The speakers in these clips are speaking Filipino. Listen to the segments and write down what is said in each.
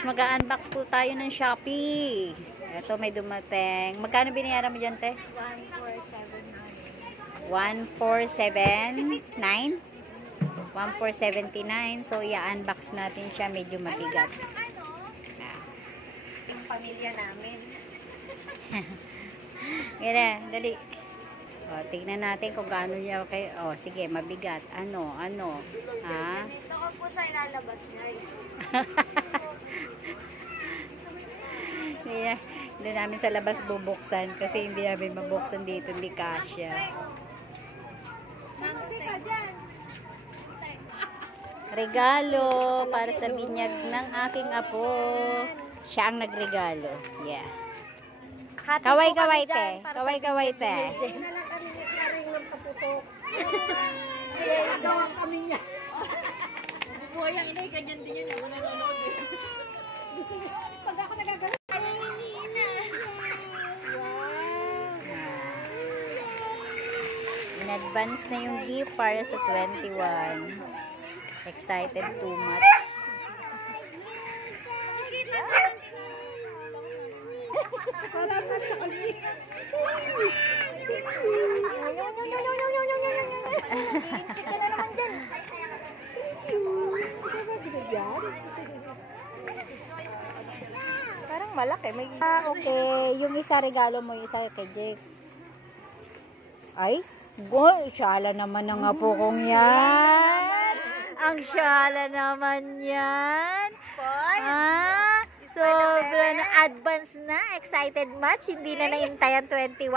guys, mag-unbox po tayo ng Shopee. Ito may dumating. Magkano binayaran mo dyan, te? 1,479. 1,479. So, i-unbox natin siya. Medyo mabigat. Yung pamilya namin. Ganda, dali. O, tignan natin kung gaano niya kay... O, sige, mabigat. Ano? Ha? Ito ko po siya ilalabas, guys. Hindi namin sa labas bubuksan kasi hindi namin mabuksan dito, hindi kasya. Regalo para sa binyag ng aking apo. Siya ang nagregalo. Yeah. Kaway-kaway te. Kaway-kaway te. Ikaw ang kami niya. Buhay ang inay, ganyan din yun. Gusto niya, pag ako nagagalit, ayaw hiniina. In advance na yung gift para sa 21. Excited too much. Parang malaki. Okay, yung isa regalo mo, yung isa kay Jake. Ay, boy, syala naman ng apo kong yan. Ang syala naman yan. Ah, sobra na advance na. Excited much. Hindi na naintayan 21.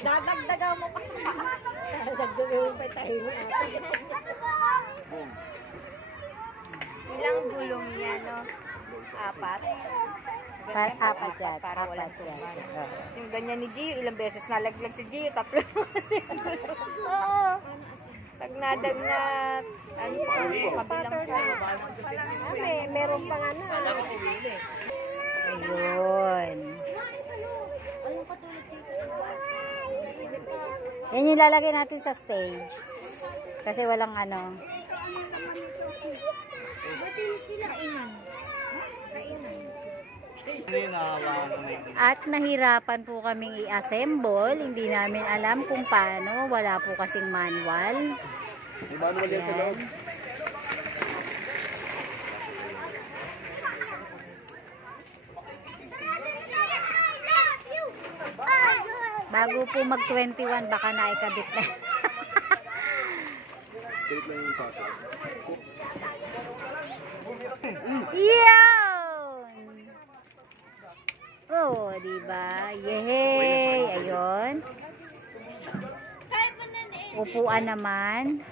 Dadagdagan mo pa sa paa. Dadagdagan mo pa tayo mo ate. Ilang gulong niya, no? 4? Apat yan. Para walang Apat yan. tumbang. Yung ganyan ni Gio, ilang beses nalaglag si Gio, 3. Oo. Pag nadagnat, ano pa kabilang sa'yo. Meron pa nga na. Ayun. Yan yung lalagay natin sa stage. Kasi walang ano. At nahirapan po kaming i-assemble. Hindi namin alam kung paano. Wala po kasing manual. Manual yan sa loob. Bago po mag-21, baka naikabit na. Straight lang yung pato. Yun! Oh, diba? Yehey! Ayun. Upuan naman.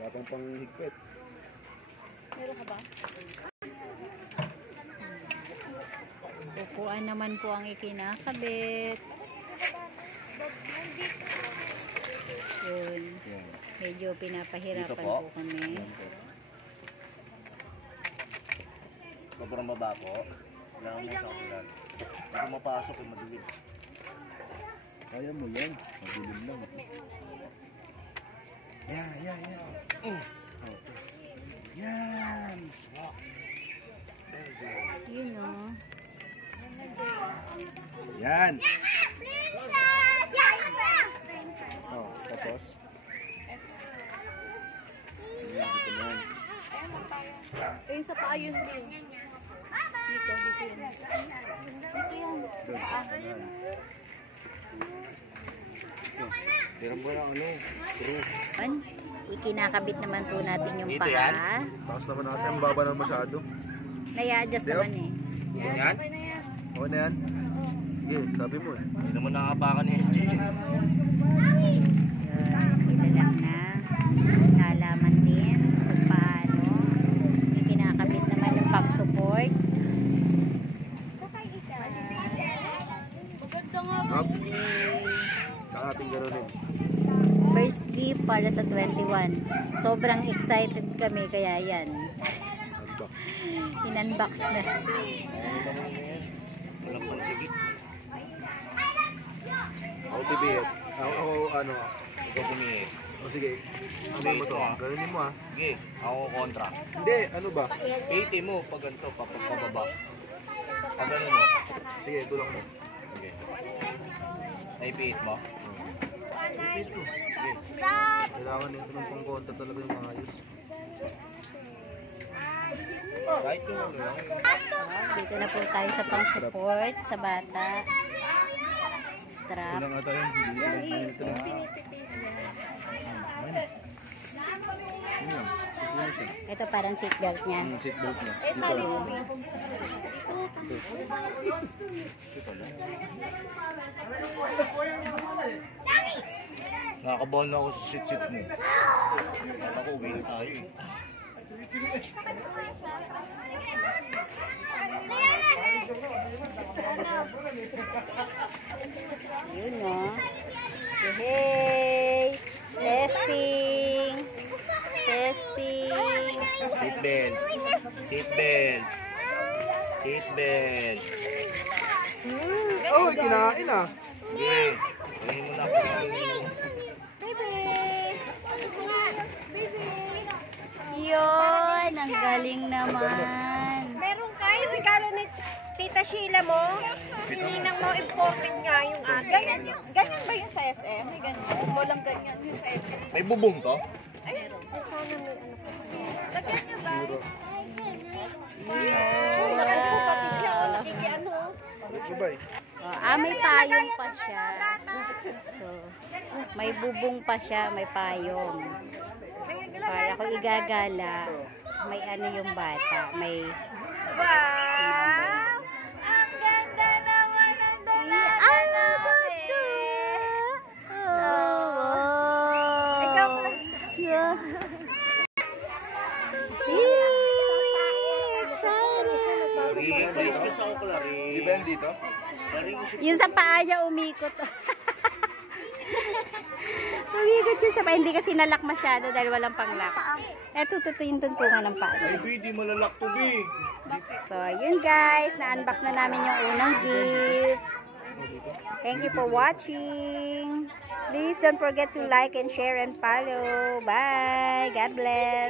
Wala pang panghigpit. Meron ka ba? Upuan naman po ang ikinakabit. Yun. Medyo pinapahirapan po kami. Sobrang baba po. Kailangan na sa ulan. Hindi mapasok yung madilim. Kaya mo yan. Madilim lang. Yan. Yan. Swak. Yun o. Yan. Oh, tapos. Yan, dito na yan. Eh, sa paa yun din. Dito yun. Dito yan. Yan. Tira mo lang screw. Ikinakabit naman po natin yung Dito paa. yan? Taas naman natin, ang baba naman masyado. Naya-adjust naman eh. Yan? Okay na yan? Sige, sabi mo eh. Hindi naman nakapakan eh. Ilalang na. Nalaman din kung paano. Ikinakabit naman yung pag-support. Maganda nga. Up. Saka ating ganunin. First gift para sila sa 21. Sobrang excited kami, kaya yan. In-unbox na. Walang pansigit. Ako pibihit. Ako ano, ikaw pumihit. O sige. Ano mo to? Ganunin mo ha. Sige, ako kontra. Hindi, ano ba? Pihitin mo pag ganito, pababa. Pag ganun mo. Sige, tulak mo. Sige. Naipihit mo? Ipihit ko. Sige. Kailangan ito ng pangkontra talaga yung mga ayos. Kahit yung ano lang. Dito na po tayo sa pang-support sa bata. Strap. Ilang ata yan? Ito na. Ito parang seatbelt niya. Seatbelt niya. Nakakabahan na ako sa sit-sit mo. At ako, uwi na tayo eh. Yun o. Hey! Testing! Testing! Seatbelt. Seatbelt. Seatbelt. Oh, kinain ah. Sige. Kunin mo na ako. Yun! Ang galing naman. Meron kayo regalo ni Tita Sheila mo? Hininang mo, imported nga yung atin. Ganyan ba yung sa SM? May ganyan. Walang ganyan yung sa SM. May bubong to? Lagyan niya ba? Pati siya, o nakikiano. May payong pa siya. So, may bubong pa siya, may payong. Para kung igagala, may ano yung bata, may Wow! Ang ganda naman ang dalaga natin! Ikaw pa. Ring, may space ako pala ring. Di ba yan dito? yung sa paa niya umikot. Umikot yung sa paa. Hindi kasi nalak masyado dahil walang panglock. Eto, yung tuntungan ng paa. Ay, di malalak to, be. So, yun guys. Na-unbox na namin yung unang gift. Thank you for watching. Please don't forget to like and share and follow. Bye. God bless.